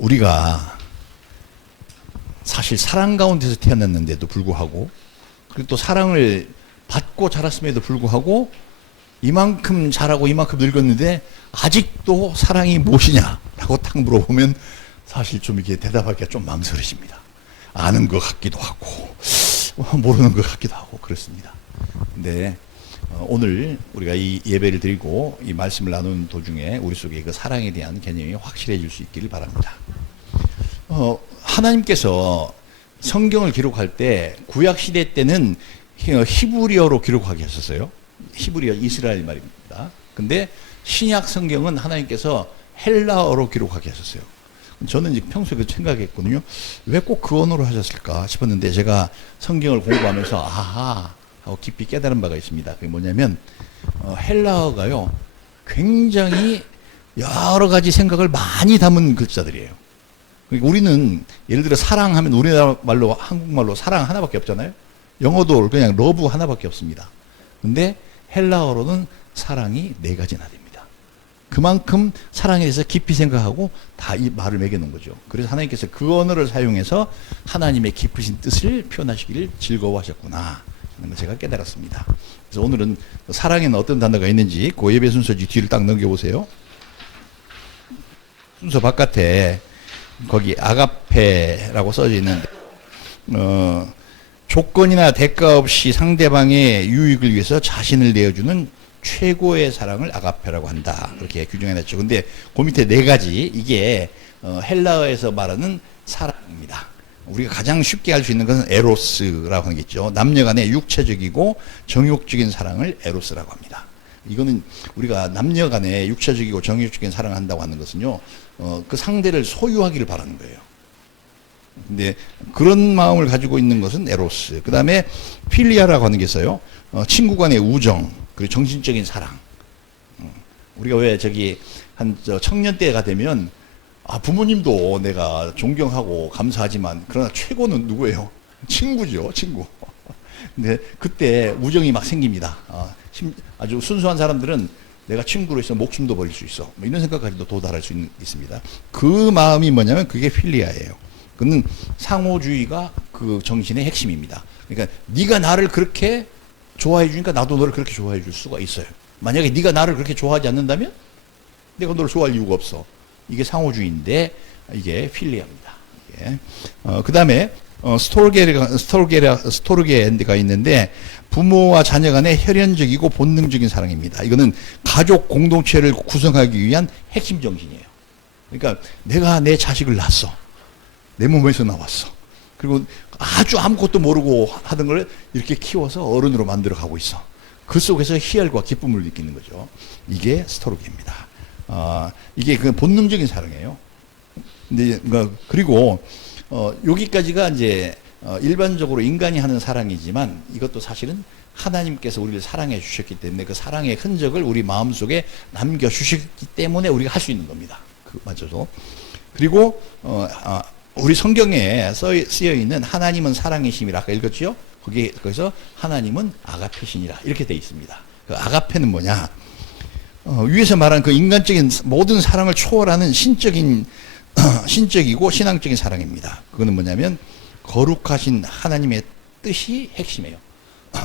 우리가 사실 사랑 가운데서 태어났는데도 불구하고, 그리고 또 사랑을 받고 자랐음에도 불구하고 이만큼 자라고 이만큼 늙었는데 아직도 사랑이 무엇이냐라고 딱 물어보면 사실 좀 이게 대답하기가 좀 망설여집니다. 아는 것 같기도 하고 모르는 것 같기도 하고 그렇습니다. 근데 오늘 우리가 이 예배를 드리고 이 말씀을 나누는 도중에 우리 속에 그 사랑에 대한 개념이 확실해질 수 있기를 바랍니다. 하나님께서 성경을 기록할 때 구약 시대 때는 히브리어로 기록하게 하셨어요. 히브리어 이스라엘 말입니다. 근데 신약 성경은 하나님께서 헬라어로 기록하게 하셨어요. 저는 이제 평소에 그 생각했거든요. 왜 꼭 그 언어로 하셨을까 싶었는데 제가 성경을 공부하면서 아하 하고 깊이 깨달은 바가 있습니다. 그게 뭐냐면 헬라어가요 굉장히 여러 가지 생각을 많이 담은 글자들이에요. 그러니까 우리는 예를 들어 사랑하면 우리나라 말로 한국말로 사랑 하나밖에 없잖아요. 영어도 그냥 러브 하나밖에 없습니다. 근데 헬라어로는 사랑이 4가지나 됩니다. 그만큼 사랑에 대해서 깊이 생각하고 다 이 말을 매겨놓은 거죠. 그래서 하나님께서 그 언어를 사용해서 하나님의 깊으신 뜻을 표현하시기를 즐거워하셨구나 하는 걸 제가 깨달았습니다. 그래서 오늘은 사랑에는 어떤 단어가 있는지 그 예배 순서 뒤를 딱 넘겨보세요. 순서 바깥에 거기 아가페라고 써져 있는데 조건이나 대가 없이 상대방의 유익을 위해서 자신을 내어주는 최고의 사랑을 아가페라고 한다. 그렇게 규정해놨죠. 근데 그 밑에 4가지 이게 헬라어에서 말하는 사랑입니다. 우리가 가장 쉽게 알 수 있는 것은 에로스라고 하는 게 있죠. 남녀 간의 육체적이고 정욕적인 사랑을 에로스라고 합니다. 이거는 우리가 남녀 간에 육체적이고 정욕적인 사랑을 한다고 하는 것은요, 그 상대를 소유하기를 바라는 거예요. 근데 그런 마음을 가지고 있는 것은 에로스. 그 다음에 필리아라고 하는 게 있어요. 친구 간의 우정, 그리고 정신적인 사랑. 우리가 왜 한 청년 때가 되면 부모님도 내가 존경하고 감사하지만 그러나 최고는 누구예요? 친구죠, 친구. 근데 그때 우정이 막 생깁니다. 아주 순수한 사람들은 내가 친구로 있어 목숨도 버릴 수 있어. 뭐 이런 생각까지도 도달할 수 있습니다. 그 마음이 뭐냐면 그게 필리아예요. 그는 상호주의가 그 정신의 핵심입니다. 그러니까 네가 나를 그렇게 좋아해 주니까 나도 너를 그렇게 좋아해 줄 수가 있어요. 만약에 네가 나를 그렇게 좋아하지 않는다면 내가 너를 좋아할 이유가 없어. 이게 상호주의인데 이게 필리아입니다. 그 다음에 스토르게가 있는데 부모와 자녀 간의 혈연적이고 본능적인 사랑입니다. 이거는 가족 공동체를 구성하기 위한 핵심 정신이에요. 그러니까 내가 내 자식을 낳았어. 내 몸에서 나왔어. 그리고 아주 아무것도 모르고 하던 걸 이렇게 키워서 어른으로 만들어 가고 있어. 그 속에서 희열과 기쁨을 느끼는 거죠. 이게 스토르게입니다. 이게 그 본능적인 사랑이에요. 근데 그리고 여기까지가 이제 일반적으로 인간이 하는 사랑이지만 이것도 사실은 하나님께서 우리를 사랑해 주셨기 때문에 그 사랑의 흔적을 우리 마음속에 남겨 주셨기 때문에 우리가 할 수 있는 겁니다. 맞아서. 그리고 우리 성경에 쓰여 있는 하나님은 사랑이심이라 아까 읽었죠? 거기서 하나님은 아가페시니라 이렇게 돼 있습니다. 그 아가페는 뭐냐? 위에서 말한 그 인간적인 모든 사랑을 초월하는 신적이고 신앙적인 사랑입니다. 그거는 뭐냐면 거룩하신 하나님의 뜻이 핵심이에요.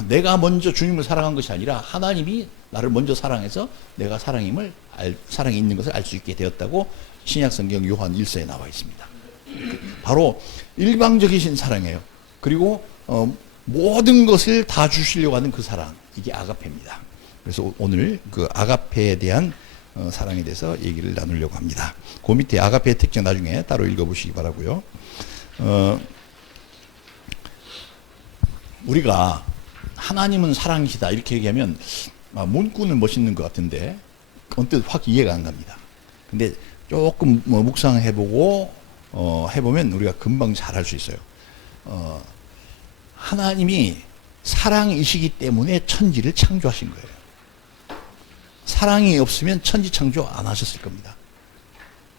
내가 먼저 주님을 사랑한 것이 아니라 하나님이 나를 먼저 사랑해서 내가 사랑이 있는 것을 알 수 있게 되었다고 신약성경 요한 1서에 나와 있습니다. 바로 일방적이신 사랑이에요. 그리고 모든 것을 다 주시려고 하는 그 사랑, 이게 아가페입니다. 그래서 오늘 그 아가페에 대한 사랑에 대해서 얘기를 나누려고 합니다. 그 밑에 아가페의 특징 나중에 따로 읽어보시기 바라고요. 우리가 하나님은 사랑이시다 이렇게 얘기하면 문구는 멋있는 것 같은데 언뜻 확 이해가 안 갑니다. 근데 조금 묵상해보고 해보면 우리가 금방 잘 할 수 있어요. 하나님이 사랑이시기 때문에 천지를 창조하신 거예요. 사랑이 없으면 천지 창조 안 하셨을 겁니다.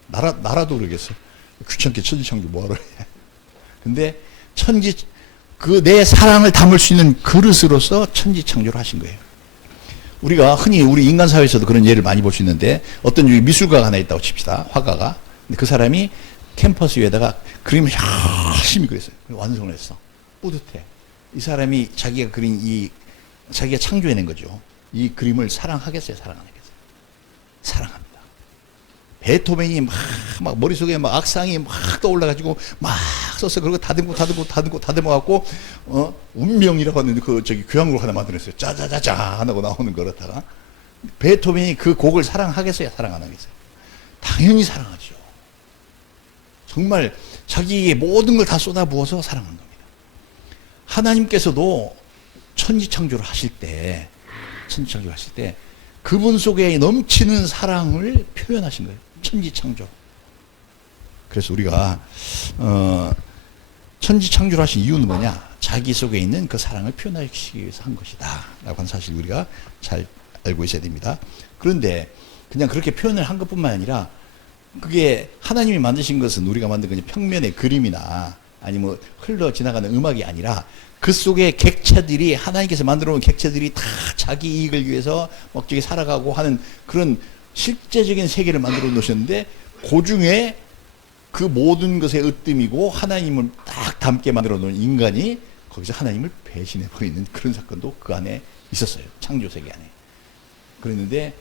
나라도 그러겠어요. 귀찮게 천지 창조 뭐하러 해. 근데 내 사랑을 담을 수 있는 그릇으로서 천지 창조를 하신 거예요. 우리가 흔히 우리 인간 사회에서도 그런 예를 많이 볼 수 있는데 어떤 미술가가 하나 있다고 칩시다. 화가가. 근데 그 사람이 캠퍼스 위에다가 그림을 열심히 그렸어요. 완성을 했어. 뿌듯해. 이 사람이 자기가 그린 자기가 창조해낸 거죠. 이 그림을 사랑하겠어요? 사랑 안 하겠어요? 사랑합니다. 베토벤이 막 머릿속에 막 악상이 막 떠올라가지고 막 썼어요. 그리고 다듬어갖고, 운명이라고 하는데 교향곡 하나 만들었어요. 짜자자자 하고 나오는 거 그렇다가. 베토벤이 그 곡을 사랑하겠어요? 사랑 안 하겠어요? 당연히 사랑하죠. 정말 자기의 모든 걸 다 쏟아부어서 사랑한 겁니다. 하나님께서도 천지창조를 하실 때 그분 속에 넘치는 사랑을 표현하신 거예요. 천지창조. 그래서 우리가 천지창조를 하신 이유는 뭐냐? 자기 속에 있는 그 사랑을 표현하시기 위해서 한 것이다 라고 하는 사실 우리가 잘 알고 있어야 됩니다. 그런데 그냥 그렇게 표현을 한 것뿐만 아니라 그게 하나님이 만드신 것은 우리가 만든 그냥 평면의 그림이나 아니면 흘러 지나가는 음악이 아니라 그 속에 객체들이 하나님께서 만들어 놓은 객체들이 다 자기 이익을 위해서 먹지게 살아가고 하는 그런 실제적인 세계를 만들어 놓으셨는데 그 중에 그 모든 것의 으뜸이고 하나님을 딱 담게 만들어 놓은 인간이 거기서 하나님을 배신해 버리는 그런 사건도 그 안에 있었어요. 창조 세계 안에. 그랬는데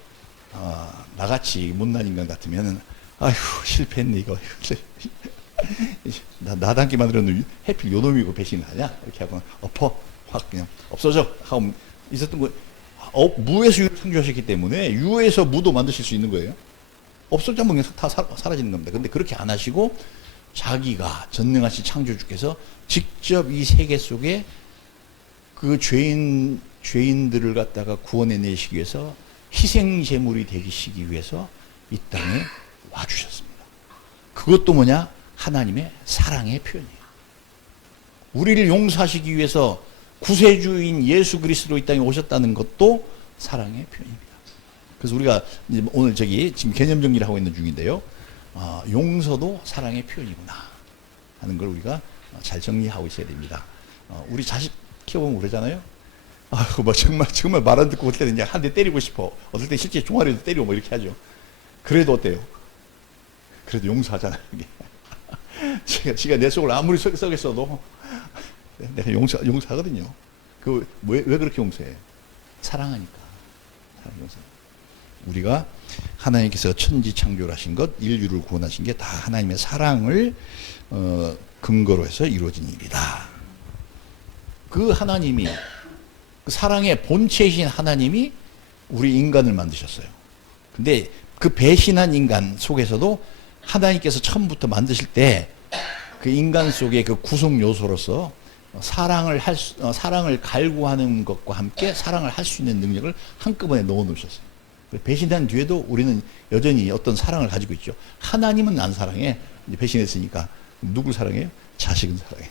나같이 못난 인간 같으면 아휴 실패했네 이거. 나단계 만들었는데 해필 요놈이고 배신을 하냐? 이렇게 하고 엎어 확 그냥 없어져 하고 있었던 거. 무에서 유를 창조하셨기 때문에 유에서 무도 만드실 수 있는 거예요. 없어지면 그냥 다 사라지는 겁니다. 근데 그렇게 안 하시고 자기가 전능하신 창조주께서 직접 이 세계 속에 그 죄인들을 갖다가 구원해내시기 위해서 희생제물이 되시기 위해서 이 땅에 와주셨습니다. 그것도 뭐냐? 하나님의 사랑의 표현이에요. 우리를 용서하시기 위해서 구세주인 예수 그리스도 이 땅에 오셨다는 것도 사랑의 표현입니다. 그래서 우리가 오늘 지금 개념 정리를 하고 있는 중인데요. 용서도 사랑의 표현이구나 하는 걸 우리가 잘 정리하고 있어야 됩니다. 우리 자식 키워보면 그러잖아요. 뭐 정말 말 안 듣고 어떨 때는 한 대 때리고 싶어. 어떨 때 실제 종아리도 때리고 뭐 이렇게 하죠. 그래도 어때요? 그래도 용서하잖아요. 지가 내 속을 아무리 썩였어도 내가 용서하거든요. 왜 그렇게 용서해? 사랑하니까. 용서. 우리가 하나님께서 천지 창조를 하신 것, 인류를 구원하신 게 다 하나님의 사랑을 근거로 해서 이루어진 일이다. 그 하나님이, 그 사랑의 본체이신 하나님이 우리 인간을 만드셨어요. 근데 그 배신한 인간 속에서도 하나님께서 처음부터 만드실 때 그 인간 속의 그 구성 요소로서 사랑을 갈구하는 것과 함께 사랑을 할 수 있는 능력을 한꺼번에 넣어 놓으셨어요. 배신한 뒤에도 우리는 여전히 어떤 사랑을 가지고 있죠. 하나님은 안 사랑해. 이제 배신했으니까 누굴 사랑해요? 자식은 사랑해.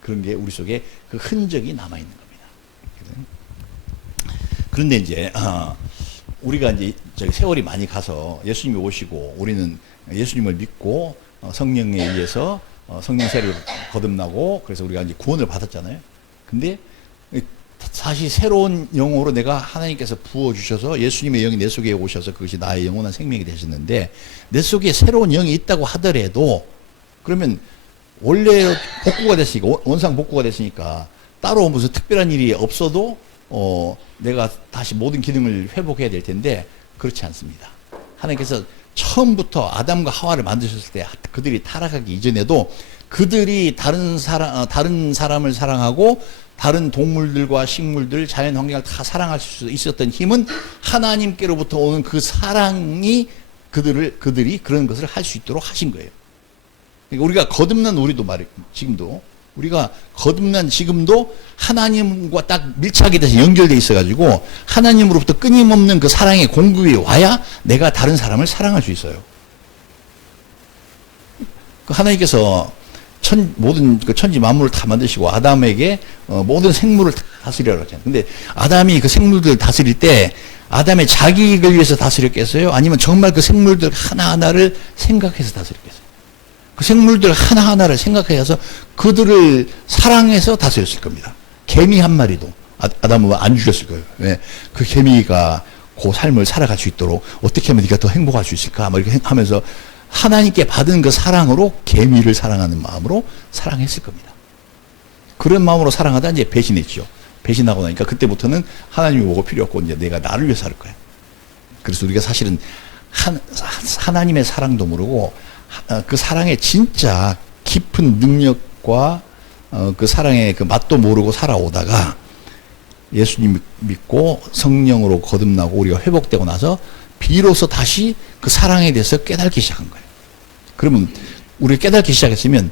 그런 게 우리 속에 그 흔적이 남아 있는 겁니다. 그런데 이제 우리가 이제 세월이 많이 가서 예수님이 오시고 우리는 예수님을 믿고 성령에 의해서 성령 세례를 거듭나고 그래서 우리가 이제 구원을 받았잖아요. 근데 사실 새로운 영으로 내가 하나님께서 부어주셔서 예수님의 영이 내 속에 오셔서 그것이 나의 영원한 생명이 되셨는데 내 속에 새로운 영이 있다고 하더라도 그러면 원래 복구가 됐으니까 원상 복구가 됐으니까 따로 무슨 특별한 일이 없어도 내가 다시 모든 기능을 회복해야 될 텐데 그렇지 않습니다. 하나님께서 처음부터 아담과 하와를 만드셨을 때 그들이 타락하기 이전에도 그들이 다른 사람을 사랑하고 다른 동물들과 식물들, 자연 환경을 다 사랑할 수 있었던 힘은 하나님께로부터 오는 그 사랑이 그들이 그런 것을 할 수 있도록 하신 거예요. 그러니까 우리가 거듭난 우리도 지금도 우리가 거듭난 지금도 하나님과 딱 밀착이 돼서 연결돼 있어가지고 하나님으로부터 끊임없는 그 사랑의 공급이 와야 내가 다른 사람을 사랑할 수 있어요. 하나님께서 모든 그 천지 만물을 다 만드시고 아담에게 모든 생물을 다스리라고 하잖아요. 근데 아담이 그 생물들을 다스릴 때 아담의 자기 이익을 위해서 다스렸겠어요? 아니면 정말 그 생물들 하나하나를 생각해서 다스렸겠어요? 그 생물들 하나하나를 생각해서 그들을 사랑해서 다스렸을 겁니다. 개미 한 마리도 아담은 안 죽였을 거예요. 왜? 그 개미가 그 삶을 살아갈 수 있도록 어떻게 하면 네가 더 행복할 수 있을까? 막 이렇게 하면서 하나님께 받은 그 사랑으로 개미를 사랑하는 마음으로 사랑했을 겁니다. 그런 마음으로 사랑하다 이제 배신했죠. 배신하고 나니까 그때부터는 하나님이 뭐고 필요 없고 이제 내가 나를 위해서 할 거야. 그래서 우리가 사실은 하나님의 사랑도 모르고 그 사랑의 진짜 깊은 능력과 그 사랑의 그 맛도 모르고 살아오다가 예수님 믿고 성령으로 거듭나고 우리가 회복되고 나서 비로소 다시 그 사랑에 대해서 깨닫기 시작한 거예요. 그러면 우리가 깨닫기 시작했으면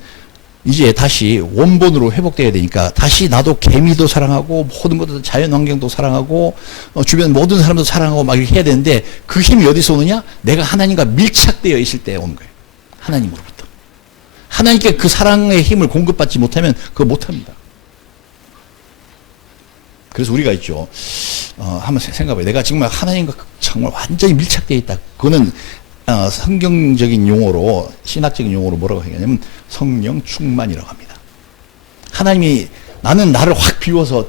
이제 다시 원본으로 회복돼야 되니까 다시 나도 개미도 사랑하고 모든 것도 자연환경도 사랑하고 주변 모든 사람도 사랑하고 막 이렇게 해야 되는데 그 힘이 어디서 오느냐? 내가 하나님과 밀착되어 있을 때 오는 거예요. 하나님으로부터. 하나님께 그 사랑의 힘을 공급받지 못하면 그거 못합니다. 그래서 우리가 있죠. 한번 생각해봐요. 내가 정말 하나님과 정말 완전히 밀착되어 있다. 그거는 성경적인 용어로, 신학적인 용어로 뭐라고 하냐면 성령 충만이라고 합니다. 하나님이 나는 나를 확 비워서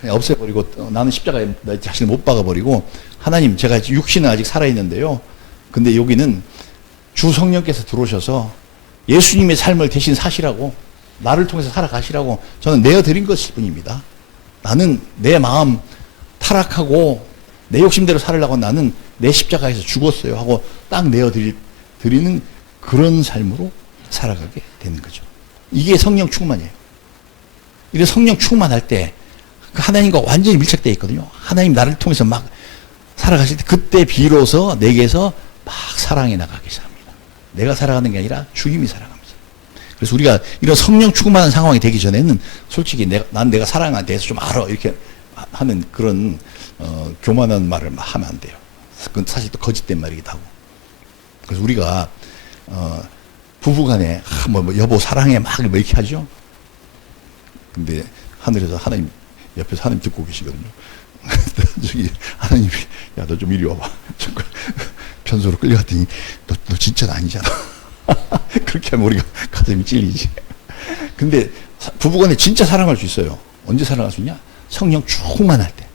그냥 없애버리고 나는 십자가에 나 자신을 못 박아버리고 하나님 제가 육신은 아직 살아있는데요. 근데 여기는 주 성령께서 들어오셔서 예수님의 삶을 대신 사시라고 나를 통해서 살아가시라고 저는 내어드린 것일 뿐입니다. 나는 내 마음 타락하고 내 욕심대로 살으려고 나는 내 십자가에서 죽었어요 하고 딱 내어드리는 그런 삶으로 살아가게 되는 거죠. 이게 성령 충만이에요. 이래 성령 충만할 때 하나님과 완전히 밀착되어 있거든요. 하나님 나를 통해서 막 살아가실 때 그때 비로소 내게서 막 사랑이 나가기 시작합니다. 내가 살아가는 게 아니라 주님이 살아갑니다. 그래서 우리가 이런 성령 충만한 상황이 되기 전에는 솔직히 난 내가 사랑에 대해서 좀 알아 이렇게 하는 그런 교만한 말을 하면 안 돼요. 그건 사실 또 거짓된 말이기도 하고. 그래서 우리가 부부간에 뭐 여보 사랑해 막 이렇게 하죠. 근데 하늘에서 하나님 옆에서 하나님 듣고 계시거든요. 저기 하나님이 야 너 좀 이리 와봐. 편소로 끌려갔더니 너 진짜는 아니잖아. 그렇게 하면 우리가 가슴이 찔리지. 근데 부부간에 진짜 사랑할 수 있어요. 언제 사랑할 수 있냐? 성령 충만할 때.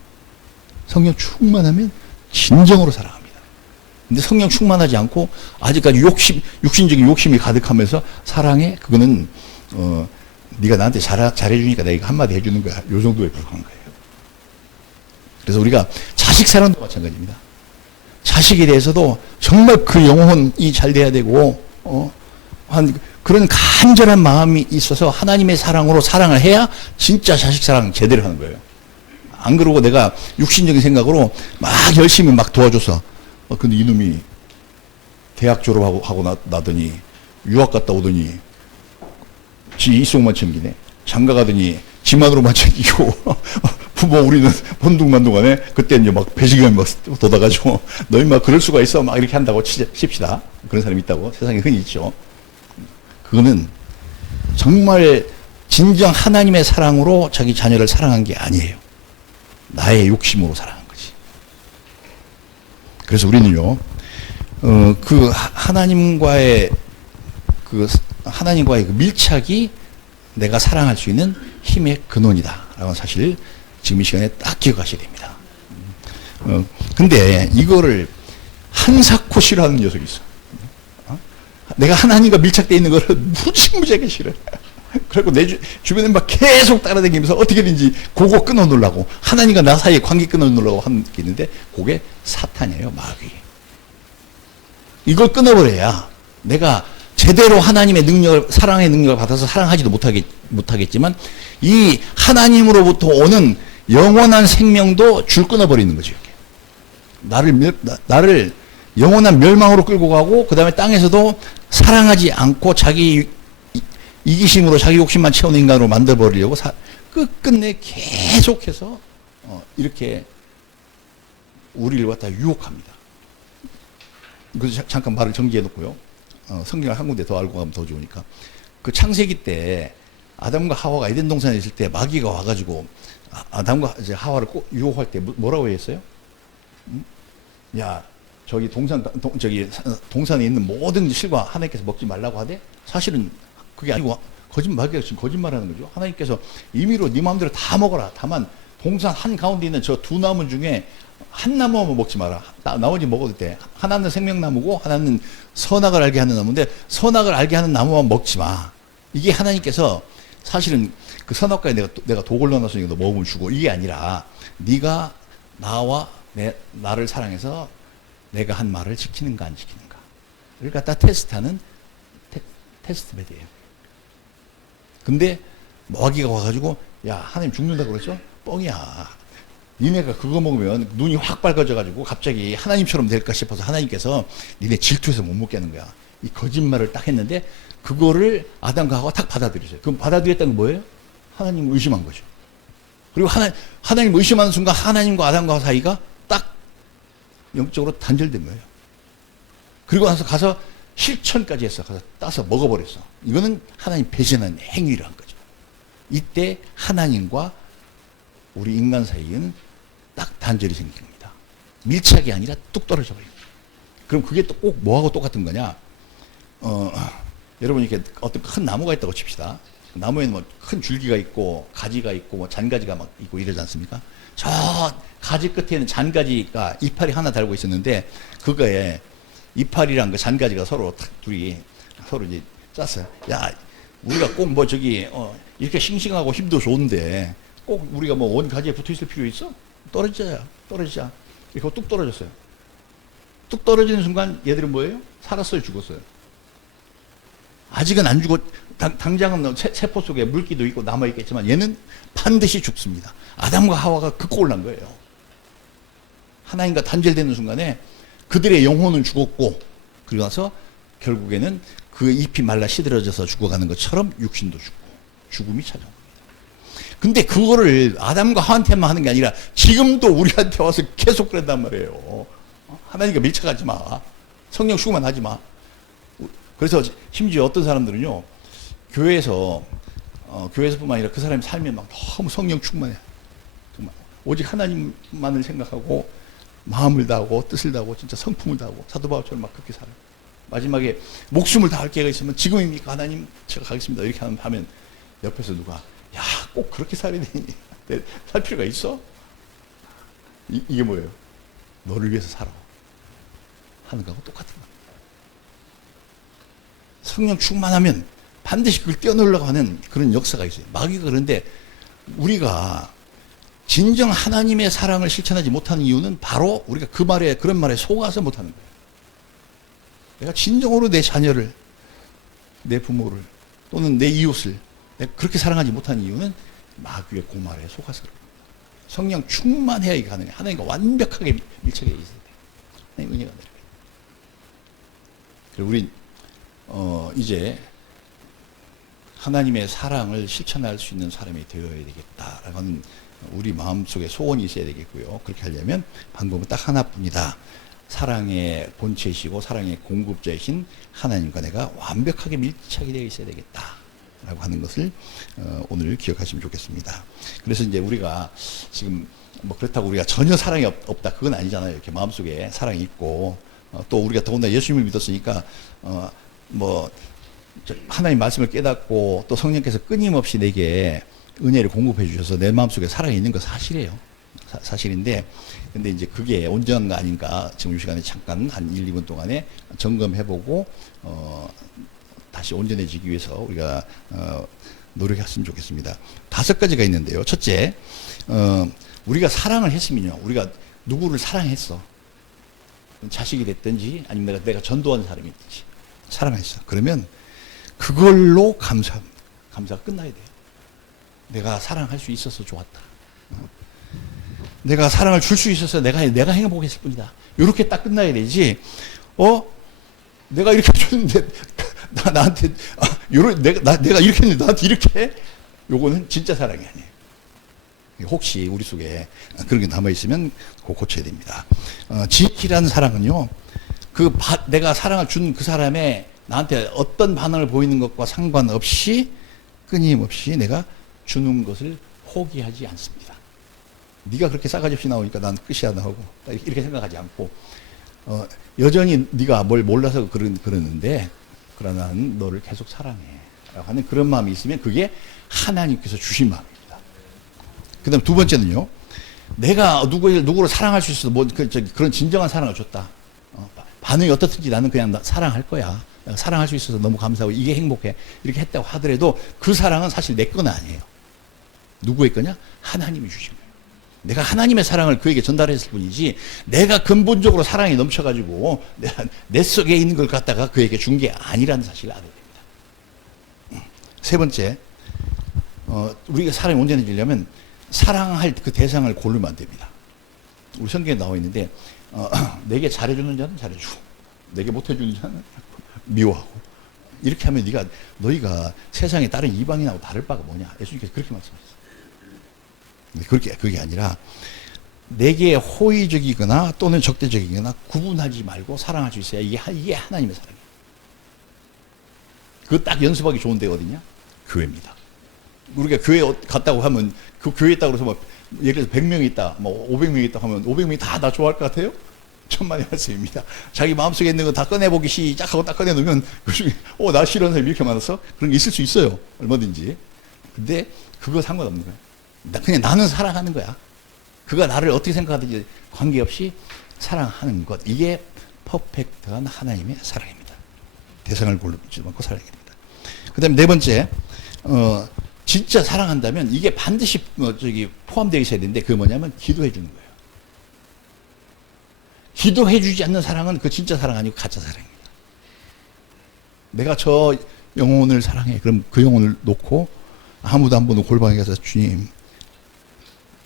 성령 충만하면 진정으로 사랑합니다. 근데 성령 충만하지 않고 아직까지 육신적인 욕심이 가득하면서 사랑해? 그거는 네가 나한테 잘해주니까 내가 이거 한마디 해주는 거야. 요 정도에 불과한 거예요. 그래서 우리가 자식 사랑도 마찬가지입니다. 자식에 대해서도 정말 그 영혼이 잘 돼야 되고 그런 간절한 마음이 있어서 하나님의 사랑으로 사랑을 해야 진짜 자식 사랑 제대로 하는 거예요. 안 그러고 내가 육신적인 생각으로 막 열심히 막 도와줘서 근데 이놈이 대학 졸업하고 나더니 유학 갔다 오더니 지 이속만 챙기네. 장가 가더니 지만으로만 챙기고 부모 우리는 혼둥만둥하네. 그때 이제 막 배신감이 막 돋아가지고 너희 막 그럴 수가 있어 막 이렇게 한다고 칩시다. 그런 사람이 있다고 세상에 흔히 있죠. 그거는 정말 진정 하나님의 사랑으로 자기 자녀를 사랑한 게 아니에요. 나의 욕심으로 사랑한 거지. 그래서 우리는요, 그 하나님과의 그 밀착이 내가 사랑할 수 있는 힘의 근원이다라는 사실 지금 이 시간에 딱 기억하셔야 됩니다. 근데 이거를 한사코 싫어하는 녀석이 있어. 내가 하나님과 밀착되어 있는 거를 무지무지하게 싫어해. 그리고 내 주변에 막 계속 따라다니면서 어떻게든지 그거 끊어놓으려고 하나님과 나 사이에 관계 끊어놓으려고 하는 게 있는데 그게 사탄이에요. 마귀. 이걸 끊어버려야 내가 제대로 하나님의 능력을 사랑의 능력을 받아서 사랑하지도 못하겠지만 이 하나님으로부터 오는 영원한 생명도 줄 끊어버리는 거죠. 나를 영원한 멸망으로 끌고 가고 그 다음에 땅에서도 사랑하지 않고 자기 이기심으로 자기 욕심만 채우는 인간으로 만들어버리려고 끝끝내 계속해서 이렇게 우리를 갖다 유혹합니다. 그래서 잠깐 말을 정리해 놓고요. 성경을 한 군데 더 알고 가면 더 좋으니까. 그 창세기 때 아담과 하와가 에덴 동산에 있을 때 마귀가 와가지고 아담과 이제 하와를 유혹할 때 뭐라고 했어요? 야, 저기 동산에 있는 모든 실과 하나님께서 먹지 말라고 하되 사실은 그게 아니고 마귀가 지금 거짓말하는 거죠. 하나님께서 임의로 네 마음대로 다 먹어라. 다만 동산 한 가운데 있는 저 두 나무 중에 한 나무만 먹지 마라. 나머지 먹어도 돼. 하나는 생명나무고 하나는 선악을 알게 하는 나무인데 선악을 알게 하는 나무만 먹지 마. 이게 하나님께서 사실은 그 선악과에 내가 독을 넣어놨으니까 너 먹으면 주고 이게 아니라 네가 나와 나를 사랑해서 내가 한 말을 지키는가 안 지키는가. 그걸 갖다 테스트하는 테스트 베드예요. 근데 마귀가 와가지고 야 하나님 죽는다고 그랬어? 뻥이야. 니네가 그거 먹으면 눈이 확 밝아져가지고 갑자기 하나님처럼 될까 싶어서 하나님께서 니네 질투해서 못 먹게 하는 거야. 이 거짓말을 딱 했는데 그거를 아담과 하와가 딱 받아들였어요. 그럼 받아들였다는 게 뭐예요? 하나님을 의심한 거죠. 그리고 하나님을 의심하는 순간 하나님과 아담과 사이가 딱 영적으로 단절된 거예요. 그리고 나서 가서 실천까지 했어. 가서 따서 먹어버렸어. 이거는 하나님 배신한 행위를 한 거죠. 이때 하나님과 우리 인간 사이에는 딱 단절이 생긴 겁니다. 밀착이 아니라 뚝 떨어져 버려요. 그럼 그게 또 꼭 뭐하고 똑같은 거냐? 여러분 이렇게 어떤 큰 나무가 있다고 칩시다. 나무에는 뭐 큰 줄기가 있고 가지가 있고 뭐 잔가지가 막 있고 이러지 않습니까? 저 가지 끝에는 잔가지가 이파리 하나 달고 있었는데 그거에 이파리랑 그 잔가지가 서로 둘이 서로 이제 짰어요. 야, 우리가 꼭 뭐 저기 이렇게 싱싱하고 힘도 좋은데 꼭 우리가 뭐 원 가지에 붙어 있을 필요 있어? 떨어지자. 이렇게 뚝 떨어졌어요. 뚝 떨어지는 순간 얘들은 뭐예요? 살았어요, 죽었어요? 아직은 안 죽었. 당장은 세포 속에 물기도 있고 남아 있겠지만 얘는 반드시 죽습니다. 아담과 하와가 그 꼴을 난 거예요. 하나님과 단절되는 순간에 그들의 영혼은 죽었고 그리고 나서 결국에는 그 잎이 말라 시들어져서 죽어가는 것처럼 육신도 죽고 죽음이 찾아온 겁니다. 근데 그거를 아담과 하와한테만 하는 게 아니라 지금도 우리한테 와서 계속 그런단 말이에요. 하나님과 밀착하지 마. 성령 수고만 하지 마. 그래서 심지어 어떤 사람들은요, 교회에서뿐만 아니라 그 사람의 삶에 막 너무 성령 충만해. 정말. 오직 하나님만을 생각하고, 마음을 다하고, 뜻을 다하고, 진짜 성품을 다하고, 사도 바울처럼 막 그렇게 살아요. 마지막에 목숨을 다할 기회가 있으면 지금입니까? 하나님, 제가 가겠습니다. 이렇게 하면 옆에서 누가, 야, 꼭 그렇게 살아야 되니? 살 필요가 있어? 이게 뭐예요? 너를 위해서 살아. 하는 거하고 똑같은 거예요. 성령 충만하면 반드시 그걸 뛰어놀려고 하는 그런 역사가 있어요. 마귀가 그런데 우리가 진정 하나님의 사랑을 실천하지 못하는 이유는 바로 우리가 그런 말에 속아서 못하는 거예요. 내가 진정으로 내 자녀를, 내 부모를, 또는 내 이웃을 내가 그렇게 사랑하지 못하는 이유는 마귀의 고말에 속아서 그런 겁니다. 성령 충만해야 이게 가능해요. 하나님과 완벽하게 밀착해 있어야 돼요. 하나님 은혜가 내려요. 그리고 우리 이제 하나님의 사랑을 실천할 수 있는 사람이 되어야 되겠다라고 하는 우리 마음속에 소원이 있어야 되겠고요. 그렇게 하려면 방법은 딱 하나뿐이다. 사랑의 본체이시고 사랑의 공급자이신 하나님과 내가 완벽하게 밀착이 되어 있어야 되겠다라고 하는 것을 오늘 기억하시면 좋겠습니다. 그래서 이제 우리가 지금 뭐 그렇다고 우리가 전혀 사랑이 없다 그건 아니잖아요. 이렇게 마음속에 사랑이 있고 또 우리가 더군다나 예수님을 믿었으니까 뭐 하나님 말씀을 깨닫고 또 성령께서 끊임없이 내게 은혜를 공급해 주셔서 내 마음속에 사랑이 있는 거 사실이에요. 사실인데 근데 이제 그게 온전한가 아닌가 지금 이 시간에 잠깐 한 1, 2분 동안에 점검해보고 다시 온전해지기 위해서 우리가 노력했으면 좋겠습니다. 5가지가 있는데요. 첫째, 우리가 사랑을 했으면요. 우리가 누구를 사랑했어. 자식이 됐든지 아니면 내가 전도하는 사람이 있든지 사랑했어. 그러면 그걸로 감사가 끝나야 돼요. 내가 사랑할 수 있어서 좋았다. 내가 사랑을 줄 수 있어서 내가 행복했을 뿐이다. 이렇게 딱 끝나야 되지. 내가 이렇게 줬는데 나한테 내가 이렇게 했는데 나한테 이렇게 해? 요거는 진짜 사랑이 아니에요. 혹시 우리 속에 그런 게 남아있으면 그거 고쳐야 됩니다. 진실한 사랑은요, 내가 사랑을 준 그 사람의 나한테 어떤 반응을 보이는 것과 상관없이 끊임없이 내가 주는 것을 포기하지 않습니다. 네가 그렇게 싸가지 없이 나오니까 난 끝이야 나오고 이렇게 생각하지 않고 여전히 네가 뭘 몰라서 그러는데 그러나 나는 너를 계속 사랑해 하는 그런 마음이 있으면 그게 하나님께서 주신 마음입니다. 그 다음 두 번째는요, 내가 누구를 사랑할 수 있어도 그런 진정한 사랑을 줬다. 반응이 어떻든지 나는 그냥 사랑할 거야. 사랑할 수 있어서 너무 감사하고 이게 행복해. 이렇게 했다고 하더라도 그 사랑은 사실 내 건 아니에요. 누구의 거냐? 하나님이 주신 거예요. 내가 하나님의 사랑을 그에게 전달했을 뿐이지 내가 근본적으로 사랑이 넘쳐가지고 내 속에 있는 걸 갖다가 그에게 준 게 아니라는 사실을 알아야 됩니다. 세 번째, 우리가 사랑이 온전해지려면 사랑할 그 대상을 고르면 안 됩니다. 우리 성경에 나와 있는데 내게 잘해주는 자는 잘해주고 내게 못해주는 자는 미워하고 이렇게 하면 너희가 세상에 다른 이방인하고 다를 바가 뭐냐. 예수님께서 그렇게 말씀하셨어요. 그게 아니라 내게 호의적이거나 또는 적대적이거나 구분하지 말고 사랑할 수 있어야 이게 하나님의 사랑이에요. 그거 딱 연습하기 좋은 데거든요. 교회입니다. 우리가 교회 갔다고 하면 그 교회 있다고 해서 뭐 예를 들어서 100명이 있다, 뭐 500명이 있다 하면 500명이 다 나 좋아할 것 같아요? 천만의 말씀입니다. 자기 마음속에 있는 거 다 꺼내보기 시작하고 딱 꺼내놓으면 그 중에 나 싫어하는 사람이 이렇게 많았어? 그런 게 있을 수 있어요. 얼마든지. 근데 그거 상관없는 거예요. 그냥 나는 사랑하는 거야. 그가 나를 어떻게 생각하든지 관계없이 사랑하는 것. 이게 퍼펙트한 하나님의 사랑입니다. 대상을 고르지 않고 사랑해야 됩니다. 그 다음에 네 번째, 진짜 사랑한다면 이게 반드시 포함되어 있어야 되는데 그게 뭐냐면 기도해 주는 거예요. 기도해 주지 않는 사랑은 그 진짜 사랑 아니고 가짜 사랑입니다. 내가 저 영혼을 사랑해. 그럼 그 영혼을 놓고 아무도 안 보는 골방에 가서 주님,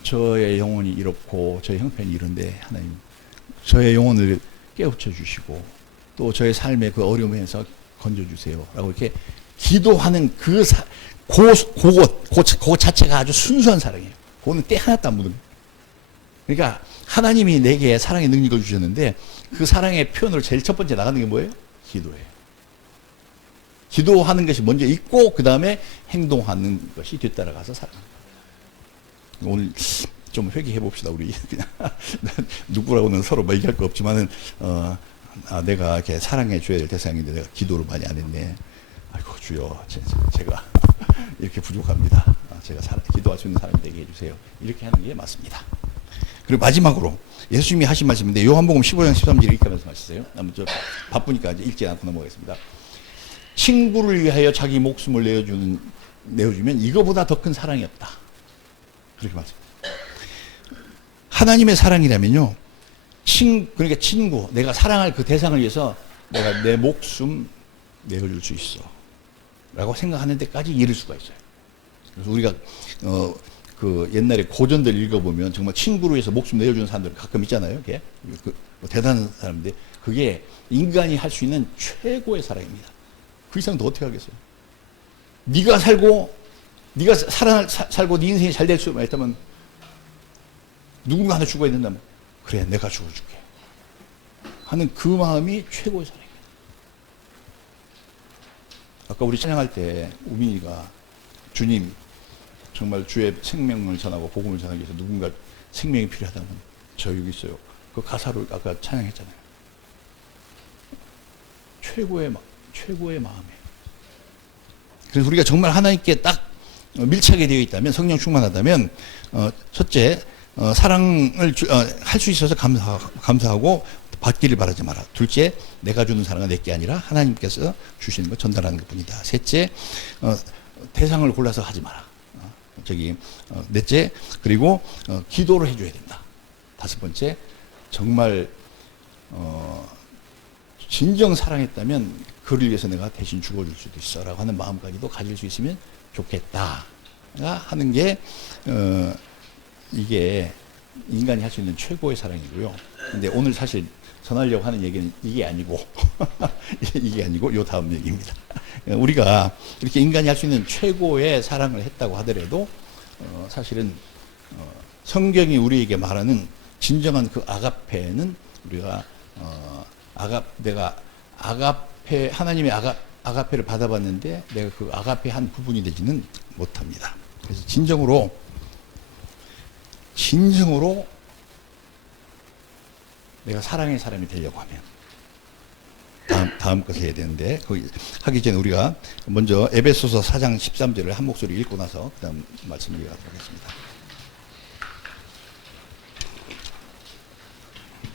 저의 영혼이 이렇고 저의 형편이 이런데 하나님 저의 영혼을 깨우쳐 주시고 또 저의 삶의 그 어려움에서 건져주세요 라고 이렇게 기도하는 그것 자체가 아주 순수한 사랑이에요. 그거는 때 하나도 안 묻은 거예요. 그러니까 하나님이 내게 사랑의 능력을 주셨는데 그 사랑의 표현으로 제일 첫 번째 나가는 게 뭐예요? 기도예요. 기도하는 것이 먼저 있고 그 다음에 행동하는 것이 뒤따라가서 사랑합니다. 오늘 좀 회개해 봅시다. 우리 그냥 누구라고는 서로 뭐 얘기할 거 없지만은 내가 이렇게 사랑해 줘야 될 대상인데 내가 기도를 많이 안 했네. 아이고 주여, 제가 이렇게 부족합니다. 제가 기도할 수 있는 사람이 되게 해주세요. 이렇게 하는 게 맞습니다. 그리고 마지막으로 예수님이 하신 말씀인데 요한복음 15장 13절 이렇게 말씀하셨어요. 아무튼 바쁘니까 이제 읽지 않고 넘어가겠습니다. 친구를 위하여 자기 목숨을 내어주면 이거보다 더 큰 사랑이 없다. 그렇게 말씀합니다. 하나님의 사랑이라면요, 그러니까 친구, 내가 사랑할 그 대상을 위해서 내가 내 목숨 내어줄 수 있어 라고 생각하는 데까지 이를 수가 있어요. 그래서 우리가 그 옛날에 고전들 읽어보면 정말 친구를 위해서 목숨 내어주는 사람들 가끔 있잖아요. 이렇게 대단한 사람인데 그게 인간이 할 수 있는 최고의 사랑입니다. 그 이상 더 어떻게 하겠어요? 네가 살고 네 인생이 잘 될 수만 있다면 누군가 하나 죽어야 된다면 그래 내가 죽어줄게 하는 그 마음이 최고의 사랑입니다. 아까 우리 찬양할 때 우민이가 주님 정말 주의 생명을 전하고 복음을 전하기 위해서 누군가 생명이 필요하다면 저 여기 있어요. 그 가사로 아까 찬양했잖아요. 최고의 마음이에요. 그래서 우리가 정말 하나님께 딱 밀착이 되어 있다면, 성령 충만하다면, 첫째, 사랑을 할 수 있어서 감사하고 받기를 바라지 마라. 둘째, 내가 주는 사랑은 내게 아니라 하나님께서 주시는 것 전달하는 것 뿐이다. 셋째, 대상을 골라서 하지 마라. 넷째, 그리고 기도를 해줘야 된다. 다섯 번째, 정말 진정 사랑했다면 그를 위해서 내가 대신 죽어줄 수도 있어 라고 하는 마음까지도 가질 수 있으면 좋겠다 하는 게 이게 인간이 할 수 있는 최고의 사랑이고요. 근데 오늘 사실 전하려고 하는 얘기는 이게 아니고 요 다음 얘기입니다. 우리가 이렇게 인간이 할 수 있는 최고의 사랑을 했다고 하더라도 사실은 성경이 우리에게 말하는 진정한 그 아가페는 우리가 하나님의 아가페를 받아봤는데 내가 그 아가페 한 부분이 되지는 못합니다. 그래서 진정으로 내가 사랑의 사람이 되려고 하면 다음 것을 해야 되는데 거기 하기 전에 우리가 먼저 에베소서 4장 13절을 한 목소리 읽고 나서 그 다음 말씀을 이어가도록 하겠습니다.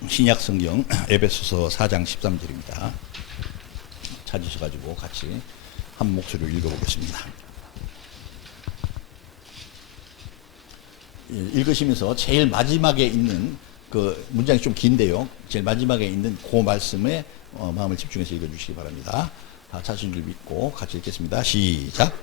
신약 성경 에베소서 4장 13절입니다. 찾으셔가지고 같이 한 목소리로 읽어보겠습니다. 읽으시면서 제일 마지막에 있는 그 문장이 좀 긴데요. 제일 마지막에 있는 그 말씀에 마음을 집중해서 읽어주시기 바랍니다. 다 찾으신 줄 믿고 같이 읽겠습니다. 시작.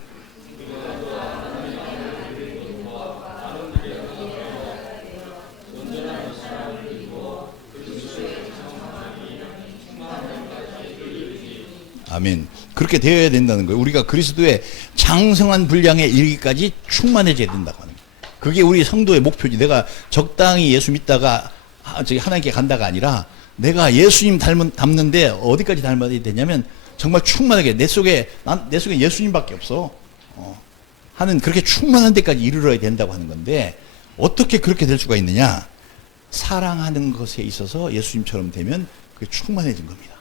아멘. 그렇게 되어야 된다는 거예요. 우리가 그리스도의 장성한 분량에 이르기까지 충만해져야 된다고 하는 거예요. 그게 우리 성도의 목표지. 내가 적당히 예수 믿다가 저기 하나님께 간다가 아니라 내가 예수님 닮는데 어디까지 닮아야 되냐면 정말 충만하게 내 속에 예수님밖에 없어. 하는 그렇게 충만한 데까지 이르러야 된다고 하는 건데 어떻게 그렇게 될 수가 있느냐? 사랑하는 것에 있어서 예수님처럼 되면 그게 충만해진 겁니다.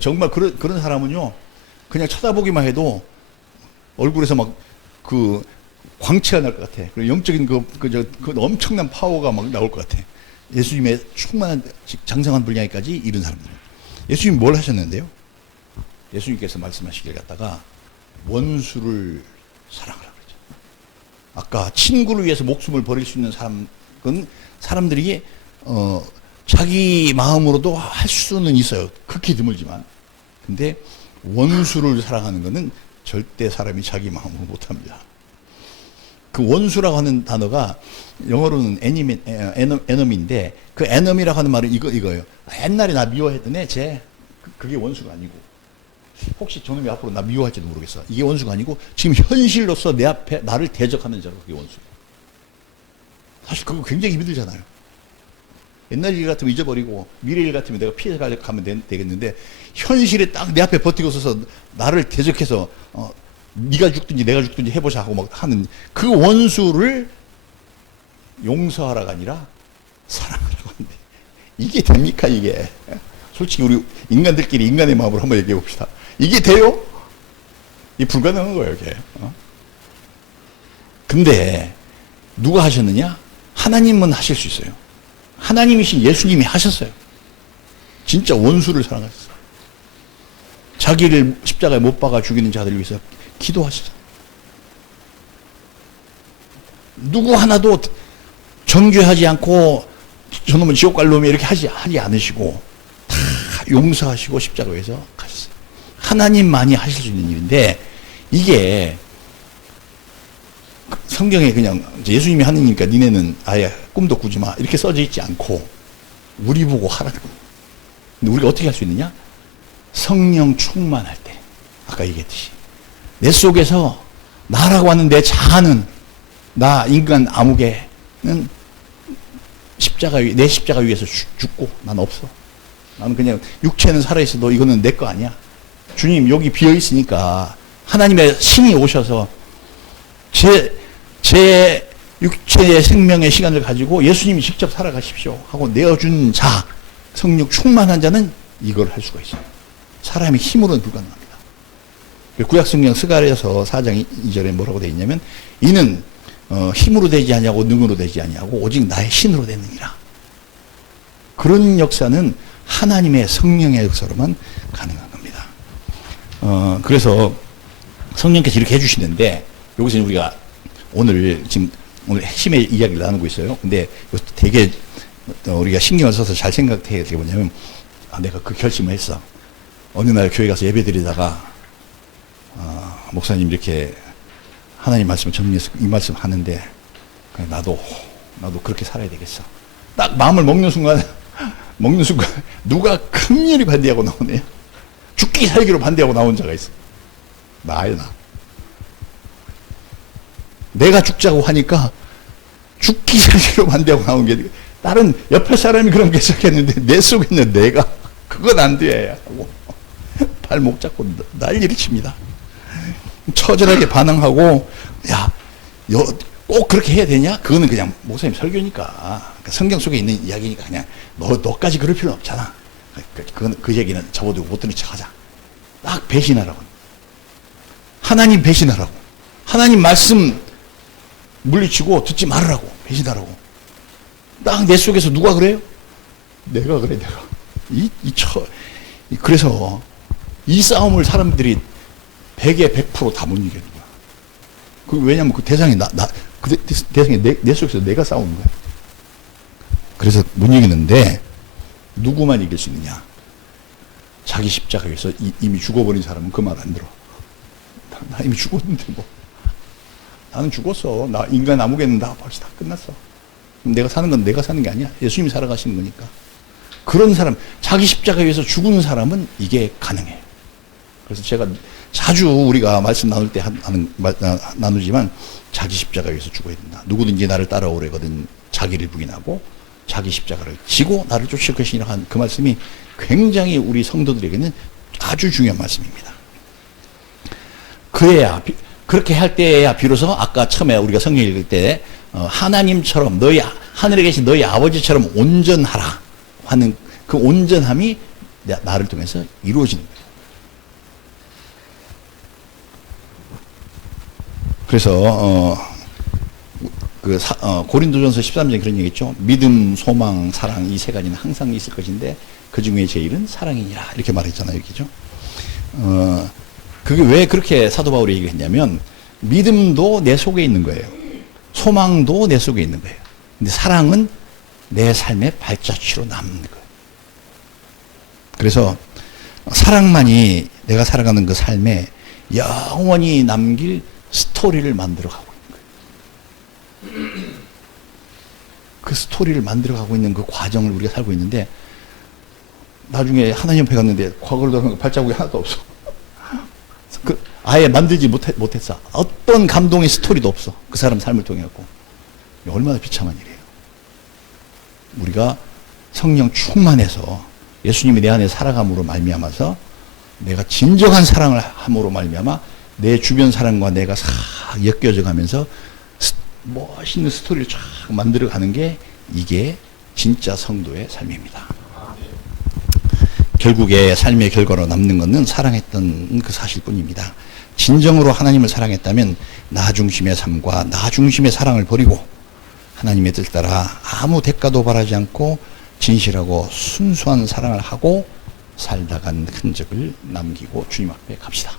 정말 그런 사람은요, 그냥 쳐다보기만 해도 얼굴에서 막 그 광채가 날 것 같아. 그리고 영적인 그 엄청난 파워가 막 나올 것 같아. 예수님의 충만한 장성한 분량에까지 이른 사람들. 예수님 뭘 하셨는데요? 예수님께서 말씀하시길 갖다가 원수를 사랑하라 그랬죠. 아까 친구를 위해서 목숨을 버릴 수 있는 사람들이 자기 마음으로도 할 수는 있어요. 극히 드물지만. 근데 원수를 사랑하는 것은 절대 사람이 자기 마음으로 못합니다. 그 원수라고 하는 단어가 영어로는 에너미인데 그 에너미라고 하는 말은 이거예요. 옛날에 나 미워했던 애 그게 원수가 아니고 혹시 저놈이 앞으로 나 미워할지도 모르겠어. 이게 원수가 아니고 지금 현실로서 내 앞에 나를 대적하는 자가 그게 원수. 사실 그거 굉장히 힘들잖아요. 옛날 일 같으면 잊어버리고 미래 일 같으면 내가 피해 가면 되겠는데 현실에 딱 내 앞에 버티고 서서 나를 대적해서 네가 죽든지 내가 죽든지 해보자 하고 막 하는 그 원수를 용서하라가 아니라 사랑하라고 하는데 이게 됩니까 이게? 솔직히 우리 인간들끼리 인간의 마음으로 한번 얘기해 봅시다. 이게 돼요? 이게 불가능한 거예요 이게. 근데 누가 하셨느냐? 하나님은 하실 수 있어요. 하나님이신 예수님이 하셨어요. 진짜 원수를 사랑하셨어요. 자기를 십자가에 못 박아 죽이는 자들을 위해서 기도하셨어요. 누구 하나도 정죄하지 않고 저놈은 지옥 갈 놈이 이렇게 하지 않으시고 다 용서하시고 십자가 위에서 가셨어요. 하나님만이 하실 수 있는 일인데 이게 성경에 그냥 예수님이 하느니까 니네는 아예 꿈도 꾸지 마 이렇게 써져 있지 않고 우리 보고 하라는 거예요. 근데 우리가 어떻게 할 수 있느냐? 성령 충만할 때 아까 얘기했듯이 내 속에서 나라고 하는 내 자아는 나 인간 아무개는 내 십자가 위에서 죽고 난 없어. 나는 그냥 육체는 살아있어도 이거는 내 거 아니야. 주님 여기 비어있으니까 하나님의 신이 오셔서 제 육체의 생명의 시간을 가지고 예수님이 직접 살아가십시오 하고 내어준 자, 성령 충만한 자는 이걸 할 수가 있어요. 사람의 힘으로는 불가능합니다. 구약성경 스가랴서 4장 2절에 뭐라고 되어 있냐면 이는 힘으로 되지 아니하고 능으로 되지 아니하고 오직 나의 신으로 되느니라. 그런 역사는 하나님의 성령의 역사로만 가능한 겁니다. 그래서 성령께서 이렇게 해주시는데 여기서 우리가 오늘 핵심의 이야기를 나누고 있어요. 근데 되게 우리가 신경을 써서 잘 생각해야 되게 뭐냐면 내가 그 결심을 했어. 어느 날 교회 가서 예배 드리다가 목사님 이렇게 하나님 말씀을 정리해서 이 말씀 하는데 나도 그렇게 살아야 되겠어. 딱 마음을 먹는 순간 누가 큰일이 반대하고 나오네요. 죽기 살기로 반대하고 나온 자가 있어. 나야 나. 내가 죽자고 하니까 죽기 살기로 반대하고 나온 게 다른 옆에 사람이 그런 게 시작했는데 내 속에 있는 내가 그건 안 돼 하고 발목 잡고 난리를 칩니다. 처절하게 반항하고 꼭 그렇게 해야 되냐? 그거는 그냥 목사님 설교니까 성경 속에 있는 이야기니까 그냥 너까지 그럴 필요는 없잖아. 그 얘기는 적어도 못 듣는 척 하자. 딱 배신하라고. 하나님 배신하라고. 하나님 말씀 물리치고 듣지 말으라고. 배신하라고. 딱 내 속에서 누가 그래요? 내가 그래, 내가. 그래서 이 싸움을 사람들이 100에 100% 다 못 이기는 거야. 왜냐면 그 대상이 그 대상이 내 속에서 내가 싸우는 거야. 그래서 못 이기는데, 누구만 이길 수 있느냐? 자기 십자가에서 이미 죽어버린 사람은 그 말 안 들어. 나 이미 죽었는데 뭐. 나는 죽었어. 나 인간 아무개는 다 벌써 다 끝났어. 내가 사는 건 내가 사는 게 아니야. 예수님이 살아가시는 거니까. 그런 사람, 자기 십자가 위해서 죽은 사람은 이게 가능해요. 그래서 제가 자주 우리가 말씀 나눌 때 나누지만, 자기 십자가 위해서 죽어야 된다. 누구든지 나를 따라오래거든 자기를 부인하고 자기 십자가를 지고 나를 쫓을 것이라 한 그 말씀이 굉장히 우리 성도들에게는 아주 중요한 말씀입니다. 그렇게 할 때야 비로소 아까 처음에 우리가 성경 읽을 때 하나님처럼 하늘에 계신 너희 아버지처럼 온전하라 하는 그 온전함이 나를 통해서 이루어지는 거예요. 그래서 고린도전서 13장에 그런 얘기 있죠. 믿음, 소망, 사랑 이 세 가지는 항상 있을 것인데 그 중에 제일은 사랑이니라 이렇게 말했잖아요. 그죠? 그게 왜 그렇게 사도 바울이 얘기했냐면, 믿음도 내 속에 있는 거예요. 소망도 내 속에 있는 거예요. 근데 사랑은 내 삶의 발자취로 남는 거예요. 그래서 사랑만이 내가 살아가는 그 삶에 영원히 남길 스토리를 만들어가고 있는 거예요. 그 스토리를 만들어가고 있는 그 과정을 우리가 살고 있는데, 나중에 하나님 앞에 갔는데 과거로 돌아가는 발자국이 하나도 없어. 아예 만들지 못했어. 어떤 감동의 스토리도 없어. 그 사람 삶을 통해 갖고. 얼마나 비참한 일이에요. 우리가 성령 충만해서 예수님이 내 안에 살아감으로 말미암아서 내가 진정한 사랑을 함으로 말미암아 내 주변 사람과 내가 싹 엮여져 가면서 멋있는 스토리를 쫙 만들어가는 게 이게 진짜 성도의 삶입니다. 결국에 삶의 결과로 남는 것은 사랑했던 그 사실뿐입니다. 진정으로 하나님을 사랑했다면 나 중심의 삶과 나 중심의 사랑을 버리고 하나님의 뜻 따라 아무 대가도 바라지 않고 진실하고 순수한 사랑을 하고 살다간 흔적을 남기고 주님 앞에 갑시다.